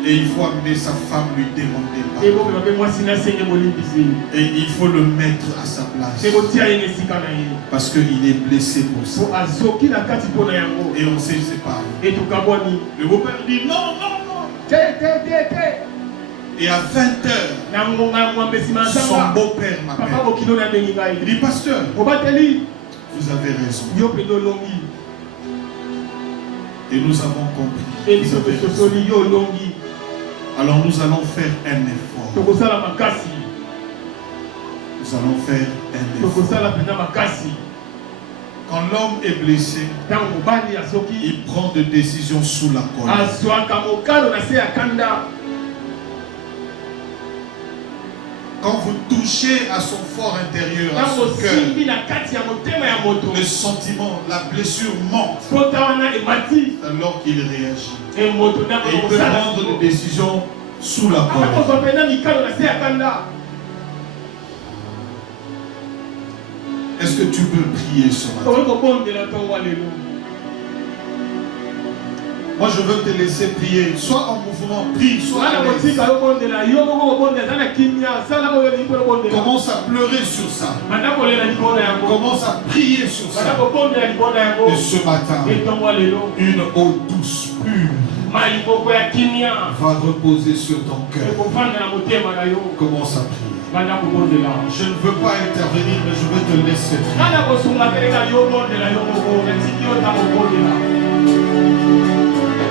Et il faut amener sa femme lui demander pardon. Et il faut le mettre à sa place. Parce qu'il est blessé pour ça. Et on s'est séparés. Le beau-père dit non, non, non. Et à 20h, son beau-père m'appelle. Il dit, pasteur, vous avez raison. Et nous avons compris. Vous avez raison. Alors nous allons faire un effort. Nous allons faire un effort. Quand l'homme est blessé, il prend des décisions sous la colère. Quand vous touchez à son fort intérieur, à son cœur, le sentiment, la blessure monte. Alors qu'il réagit. Et il peut prendre des décisions sous la colère. Est-ce que tu peux prier ce matin? Moi, je veux te laisser prier. Soit en mouvement, prie, soit à l'aise. Commence à pleurer sur ça. Commence à prier sur ça. Et ce matin, une eau douce, pure, va reposer sur ton cœur. Commence à prier. Je ne veux pas intervenir, mais je veux te laisser prier.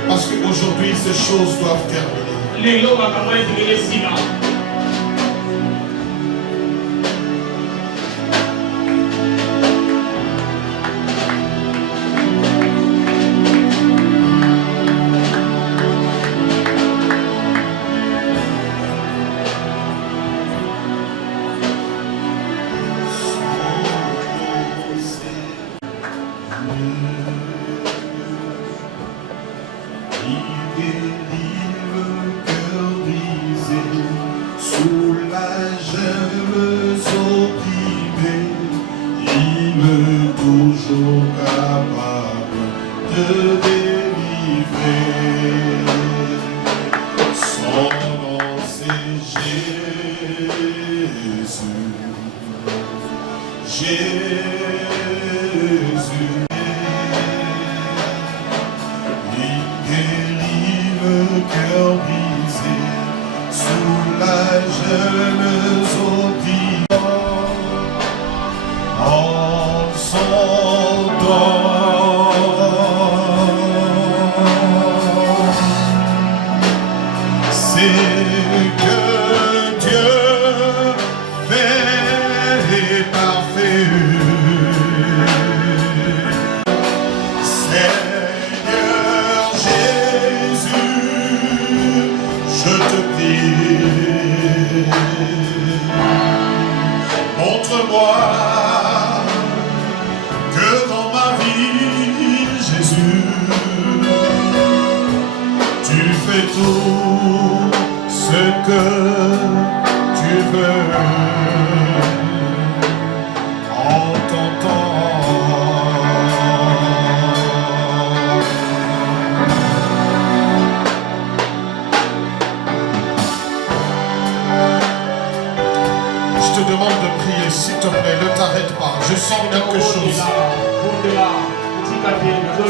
Parce qu'aujourd'hui, ces choses doivent terminer.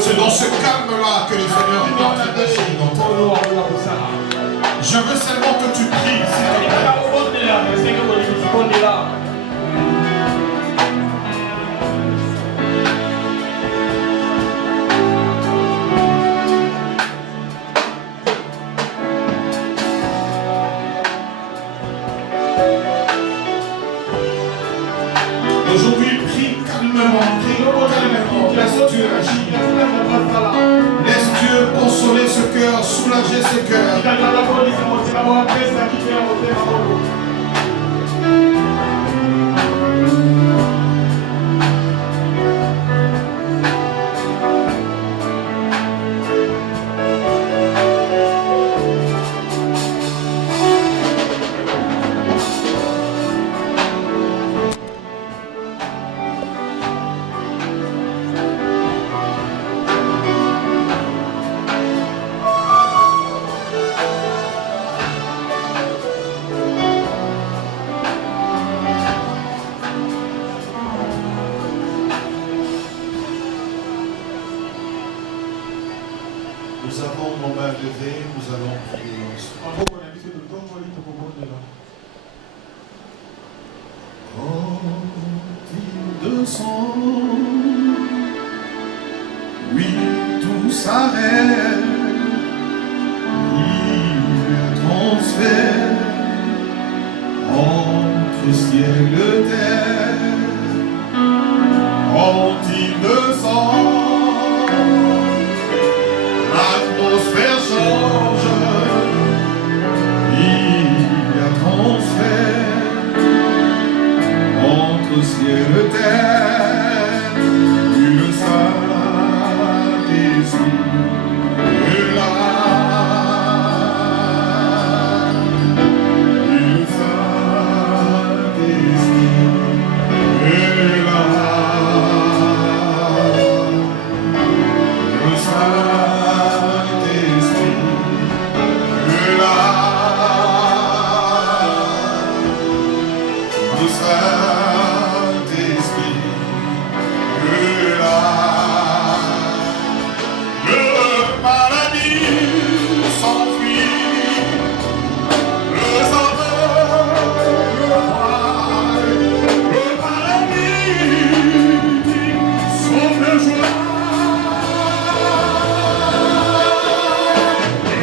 C'est dans ce calme-là que le Seigneur est en train d'agir dans ta vie. Je veux seulement que tu pries. Aujourd'hui, prie calmement, laisse Dieu agir. Laisse Dieu consoler ce cœur, soulager ce cœur. Nous avons nos mains levées, nous allons prier ensemble. sang. Oui, tout s'arrête. Il transfère entre ciel et terre. Quand il descend, l'atmosphère change. Il y a transfert entre ciel et terre. Le Saint-Esprit est là. Le Saint-Esprit est là. Le Saint-Esprit est là. Le Saint-Esprit est là. Le paradis s'enfuit, le sauveur le voit. Le paradis son de joie.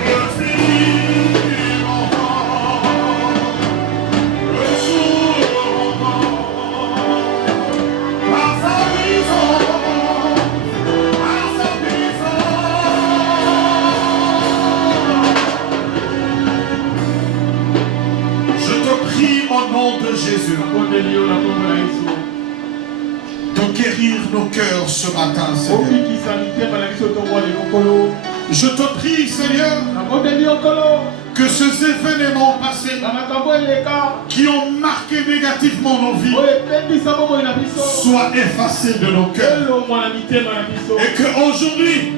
Le film enfant, le sourd par sa prison, par sa prison. Je te prie au nom de Jésus de guérir nos cœurs ce matin, Seigneur. Je te prie, Seigneur, que ces événements passés qui ont marqué négativement nos vies soient effacés de nos cœurs. Et qu'aujourd'hui,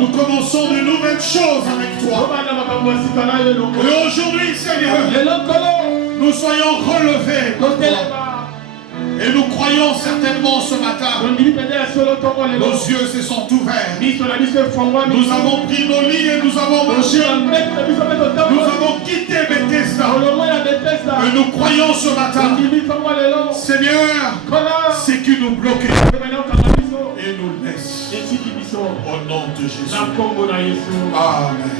nous commençons de nouvelles choses avec toi. Et aujourd'hui, Seigneur, nous soyons relevés par toi. Et nous croyons certainement ce matin, nos yeux se sont ouverts. Nous avons pris nos lits et nous avons marché. Nous avons quitté Bethesda. Et nous croyons ce matin, Seigneur, ce qui nous bloquait et nous laisse. Au nom de Jésus. Amen.